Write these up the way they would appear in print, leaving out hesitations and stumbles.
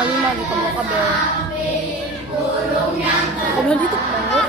5 gitu mau kabel. Kabel itu banget.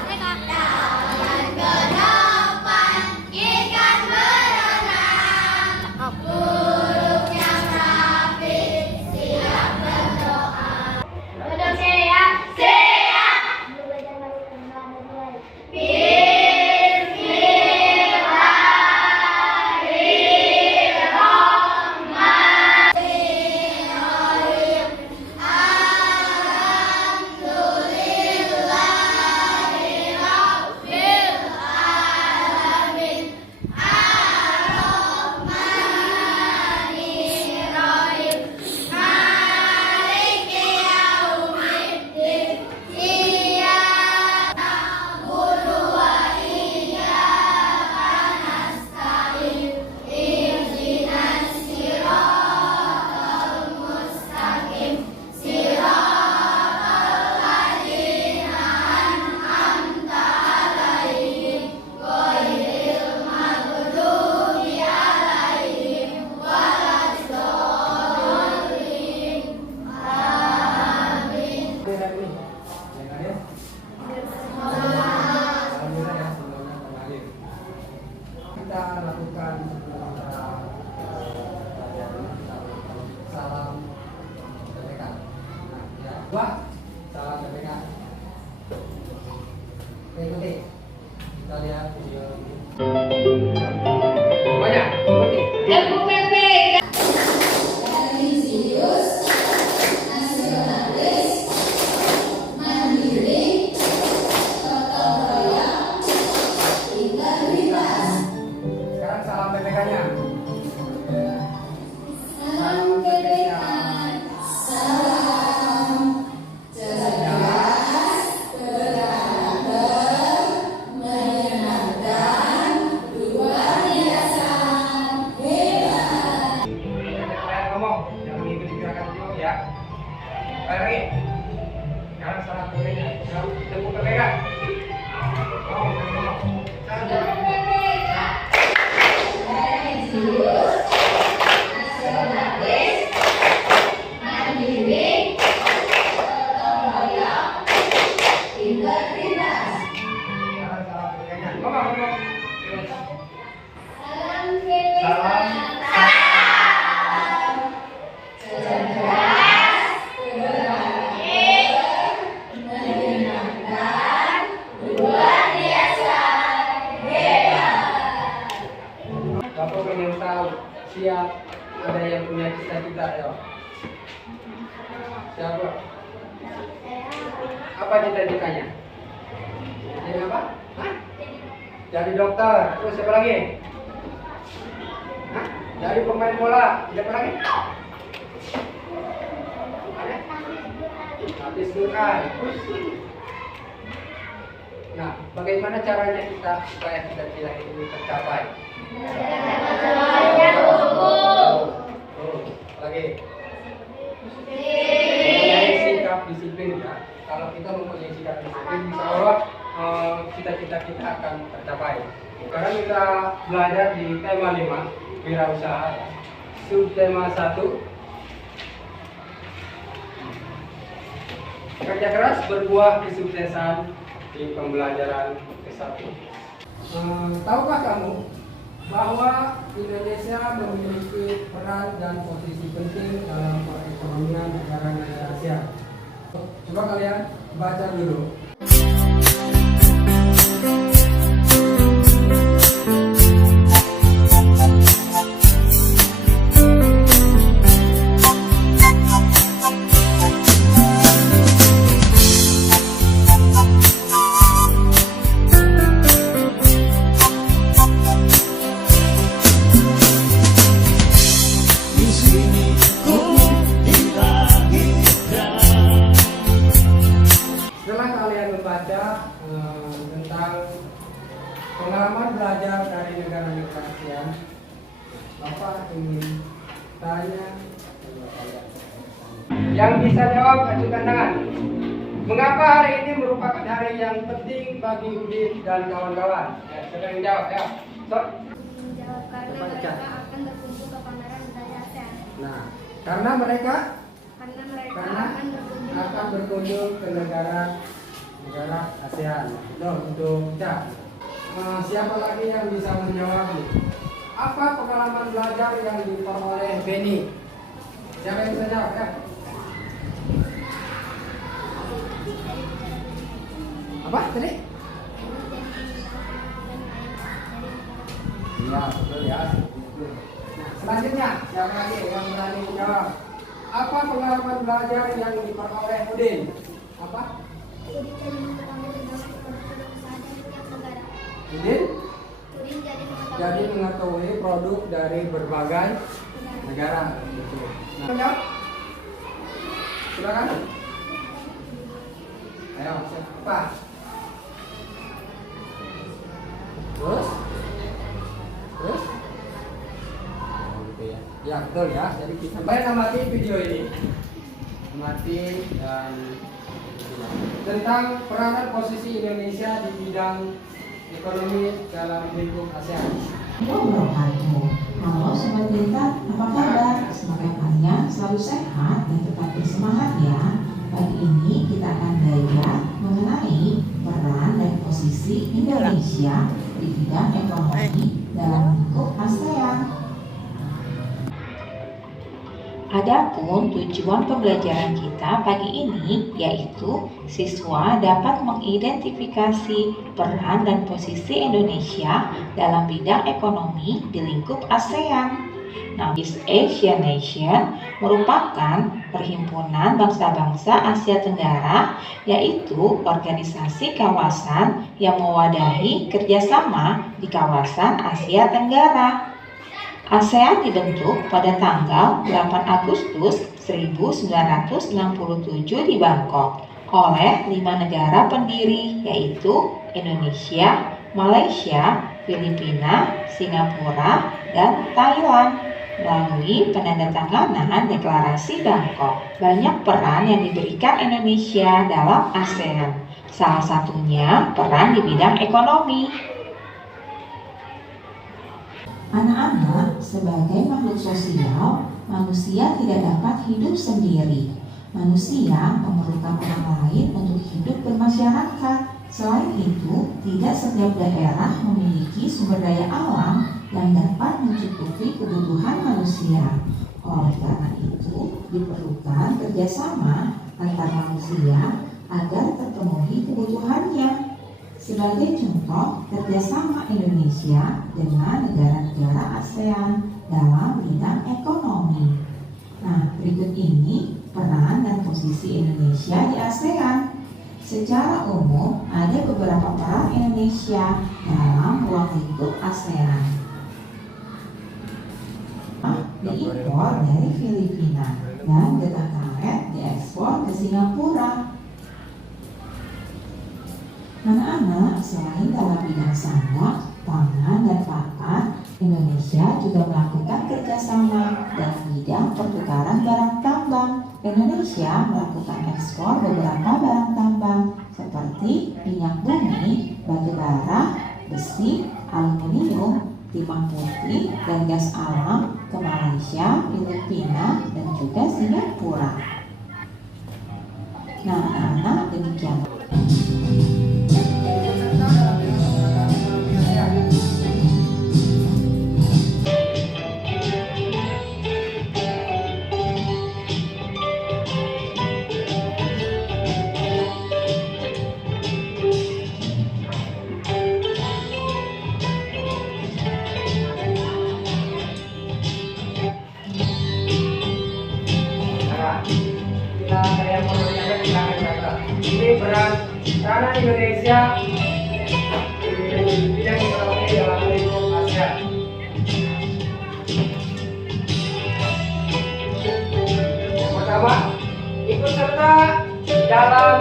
Kita lakukan salam PPK. Ya, salam PPK. Oke, kita lihat video ini. Semuanya, lagi. Sekarang salam PPK. Tepuk PPK. Bapak pengen tahu siap ada yang punya cita-cita ya? Siapa? Apa cita-citanya? Jadi apa? Hah? Jadi dokter. Terus siapa lagi? Hah? Jadi pemain bola. Siapa lagi? Habis Quran. Nah, bagaimana caranya kita supaya cita-cita itu tercapai? Lagi. Mempunyai sikap disiplin ya. Kalau kita mempunyai sikap disiplin, insya Allah cita-cita kita akan tercapai. Sekarang kita belajar di tema 5, wirausaha. Subtema 1, kerja keras berbuah kesuksesan di pembelajaran ke-1. Tahukah kamu bahwa Indonesia memiliki peran dan posisi penting dalam perekonomian negara-negara Asia? Coba kalian baca dulu. Tentang pengalaman belajar dari negara-negara ASEAN, Bapak ingin tanya yang bisa jawab ajukan tangan. Mengapa hari ini merupakan hari yang penting bagi Udin dan kawan-kawan? Ya, siapa yang jawab ya? Menjawab karena mereka akan berkunjung ke pameran budaya ASEAN. Nah, karena mereka akan akan berkunjung ke negara ASEAN. Itu untuk Cak. Siapa lagi yang bisa menjawab nih? Apa pengalaman belajar yang diperoleh Benny? Siapa yang bisa jawab ya? Apa tadi? Iya betul ya. Selanjutnya siapa lagi yang berani menjawab? Apa pengalaman belajar yang diperoleh Udin? Apa? Udin jadi mengetahui produk dari berbagai negara. Betul. Nah, silakan. Ayo, siapa? Terus? Oh, gitu ya. Ya betul ya. Jadi kita baik amati video ini. Amati dan tentang peranan posisi Indonesia di bidang ekonomi dalam lingkup ASEAN. Wabarakatuh. Halo Sobat Lintas, apa kabar? Semoga kalian selalu sehat dan tetap bersemangat ya. Pagi ini kita akan belajar mengenai peran dan posisi Indonesia di bidang ekonomi dalam lingkup ASEAN. Adapun tujuan pembelajaran kita pagi ini yaitu siswa dapat mengidentifikasi peran dan posisi Indonesia dalam bidang ekonomi di lingkup ASEAN. Nah, East Asian Nation merupakan perhimpunan bangsa-bangsa Asia Tenggara, yaitu organisasi kawasan yang mewadahi kerjasama di kawasan Asia Tenggara. ASEAN dibentuk pada tanggal 8 Agustus 1967 di Bangkok oleh 5 negara pendiri yaitu Indonesia, Malaysia, Filipina, Singapura, dan Thailand melalui penandatanganan Deklarasi Bangkok. Banyak peran yang diberikan Indonesia dalam ASEAN. Salah satunya peran di bidang ekonomi. Anak-anak, sebagai makhluk sosial, manusia tidak dapat hidup sendiri. Manusia memerlukan orang lain untuk hidup bermasyarakat. Selain itu, tidak setiap daerah memiliki sumber daya alam yang dapat mencukupi kebutuhan manusia. Oleh karena itu, diperlukan kerjasama antar manusia agar terpenuhi kebutuhannya. Sebagai contoh, kerjasama Indonesia dengan negara-negara ASEAN dalam bidang ekonomi. Nah, berikut ini peran dan posisi Indonesia di ASEAN. Secara umum, ada beberapa peran Indonesia dalam ruang lingkup ASEAN. Diimpor dari Filipina dan getah karet diekspor ke Singapura. Anak-anak, selain dalam bidang sandang, pangan, dan pakan, Indonesia juga melakukan kerjasama dalam bidang pertukaran barang tambang. Indonesia melakukan ekspor beberapa barang tambang seperti minyak bumi, batu bara, besi, aluminium, timah putih, dan gas alam ke Malaysia, Filipina, dan juga Singapura. Nah, anak-anak, demikian. Ini peranan Indonesia di bidang ekonomi dalam lingkup ASEAN. Yang pertama, ikut serta dalam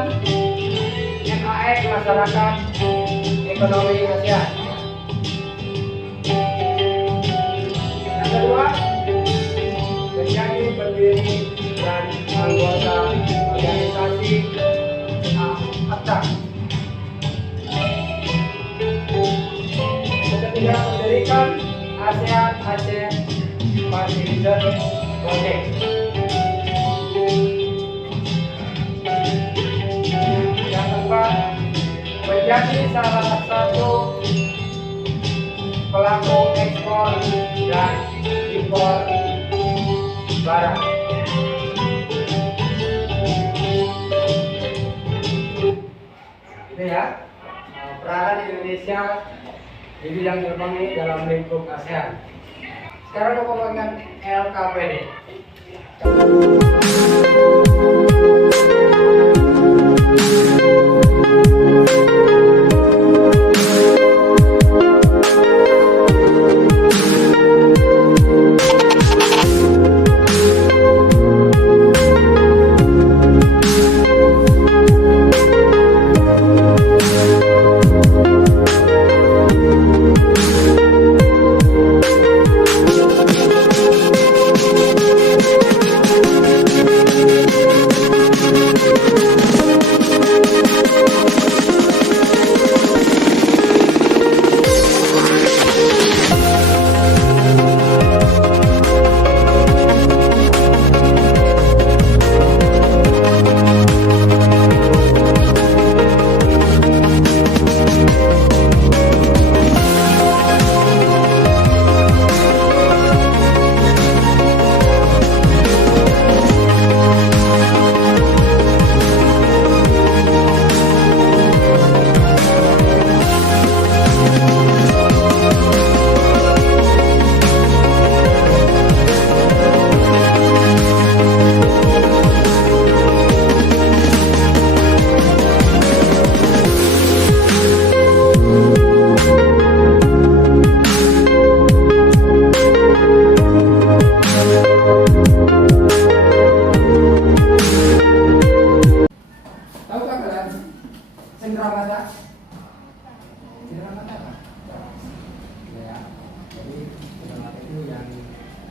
MAE masyarakat ekonomi ASEAN. Yang kedua, menjadi pendiri dan anggota organisasi ACTA. Ketiga, mendirikan ASEAN Aceh Facilitation Project. menjadi salah satu pelaku ekspor dan impor barang. Ini ya, peranan Indonesia di bidang ekonomi dalam lingkup ASEAN. Sekarang mau ngomongin LKPD. Cendramata. Cendramata apa? Ya. Jadi cendramata itu yang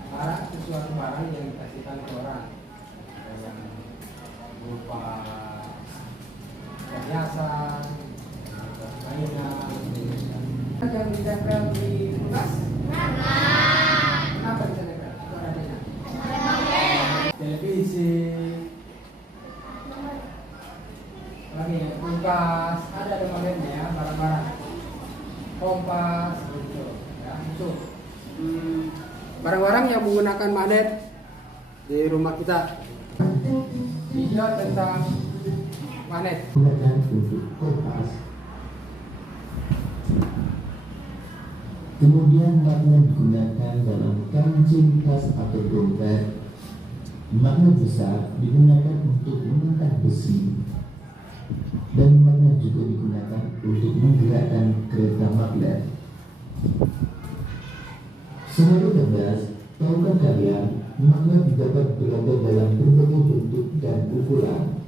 barang, sesuatu barang yang dikasihkan ke orang, yang berupa perhiasan, mainan, yang ditempel di kulkas. Kenapa ditempel? Itu adanya. Televisi. Lagi kulkas, ada magnetnya ya, barang-barang kompas gitu ya, itu barang-barang yang menggunakan magnet di rumah kita. Video tentang magnet. Gunakan untuk kompas. Kemudian magnet digunakan dalam kancing tas atau dompet. Magnet besar digunakan untuk mengangkat besi. Dan magnet juga digunakan untuk menggerakkan kereta magnet. Sahabat cerdas, tahukah kalian magnet dapat berada dalam berbagai bentuk dan ukuran?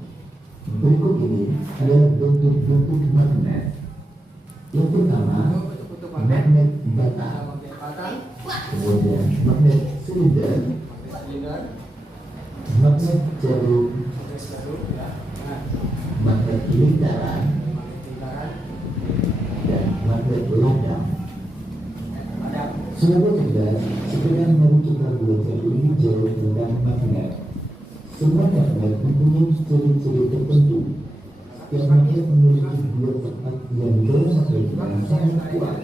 Berikut ini adalah bentuk-bentuk magnet. Yang pertama, magnet batang. Kemudian magnet silinder, magnet jarum, magnet lingkaran, dan magnet ladang. Sahabat cerdas, sekarang mari kita belajar lebih jauh tentang magnet. Semua magnet mempunyai ciri-ciri tertentu. Setiap magnet memiliki dua tempat yang bermagnetnya sangat kuat.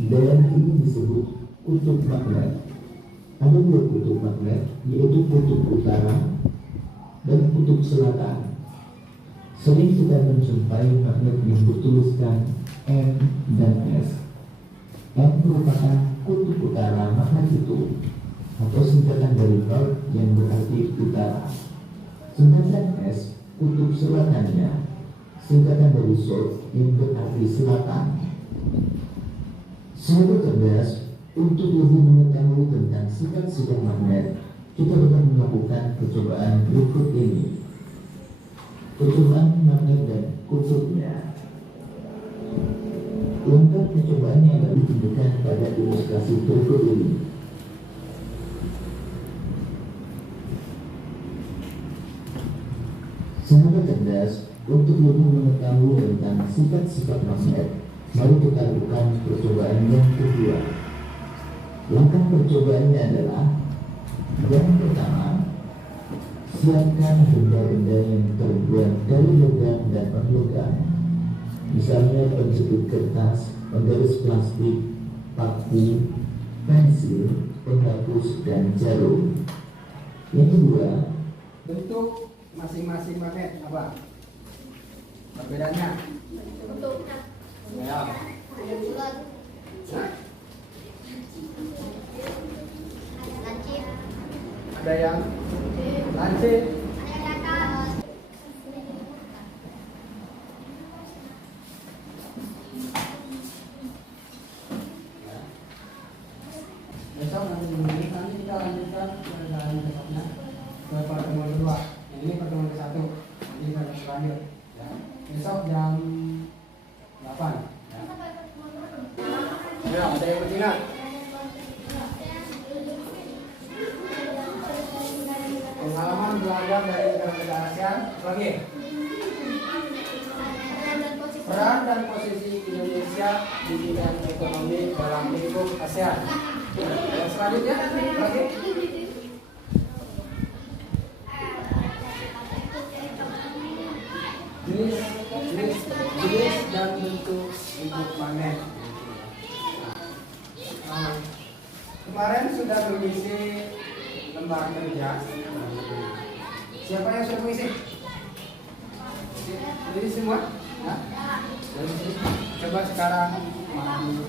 Dan ini disebut kutub magnet. Ada dua kutub magnet, yaitu kutub utara dan kutub selatan. Sering kita menjumpai magnet yang bertuliskan M dan S. M merupakan kutub utara magnet itu, atau singkatan dari North yang berarti utara. Sedangkan S kutub selatannya, singkatan dari South yang berarti selatan. Sahabat cerdas, untuk lebih mengetahui tentang sifat-sifat magnet, kita dapat melakukan percobaan berikut ini. Percobaan magnet dan kutubnya. Lengkap percobaannya adalah ditunjukkan pada ilustrasi berikut ini. Sahabat cerdas, untuk lebih mengetahui tentang sifat-sifat magnet, mari kita lakukan percobaan yang kedua. Langkah percobaannya adalah yang pertama, siapkan benda-benda yang terbuat dari logam dan non-logam. misalnya penjepit kertas, penggaris plastik, paku, pensil, penghapus, dan jarum. Yang kedua, Bentuk masing-masing magnet apa? Perbedaannya? Bentuknya Ya. bulat, Nah, lancip, ada yang lancip. ada yang datar. Besok nanti kita lanjutkan pelajaran besoknya ke pertemuan kedua. Yang ini pertemuan ke-1. Nanti kita lanjut. Ya. Besok jam 8. Ya. Ya, ada yang bertanya? Pengalaman belajar dari negara ASEAN lagi. Peran dan posisi Indonesia di bidang ekonomi dalam lingkup ASEAN. Yang selanjutnya lagi. Jenis dan bentuk bentuk magnet. Kemarin sudah mengisi lembar kerja. Siapa yang sudah mengisi? Jadi semua? Ya? Coba sekarang maju.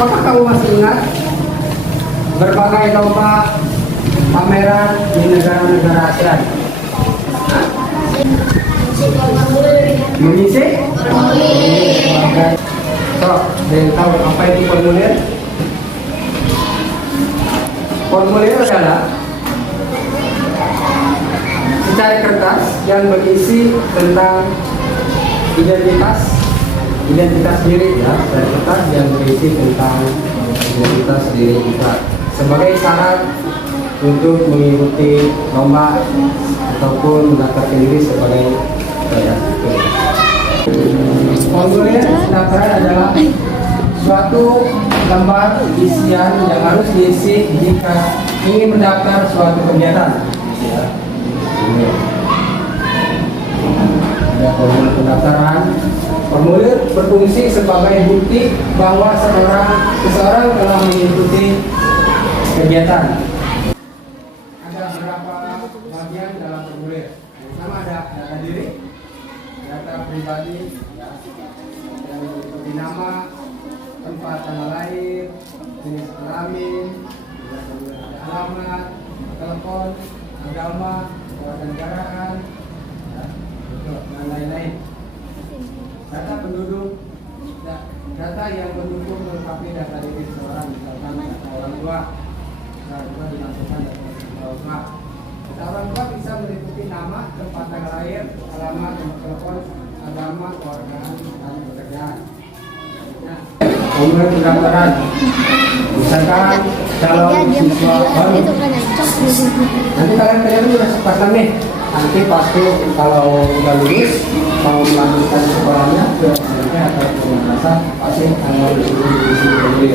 Apakah kamu masih ingat berbagai lomba pameran di negara-negara ASEAN? Mengisi? So, dan tahu apa itu formulir? Formulir adalah secari kertas yang berisi tentang identitas diri ya, dan kertas yang berisi tentang identitas diri kita sebagai syarat untuk mengikuti lomba ataupun mendaftarkan diri sebagai formulir pendaftaran adalah suatu lembar isian yang harus diisi jika ingin mendaftar suatu kegiatan. Ya. Ini. Ada formulir pendaftaran. Formulir berfungsi sebagai bukti bahwa seseorang telah mengikuti kegiatan. Ada beberapa bagian dalam formulir. Yang pertama ada data diri, data pribadi, yang meliputi nama, tempat tanggal lahir, jenis kelamin, ada alamat, telepon, agama, kewarganegaraan, dan lain-lain. Data penduduk, data yang mendukung melengkapi data diri seseorang, misalkan data orang tua, juga dilakukan data orang tua. Data orang tua bisa meliputi nama, tempat tanggal lahir, alamat, nomor telepon, agama, keluargaan, dan pekerjaan. Formulir pendaftaran, misalkan calon siswa baru Nanti kalian udah sepakat nih. Nanti pasti kalau udah lulus mau melanjutkan sekolahnya ke SMP atau ke madrasah pasti akan disuruh di sini.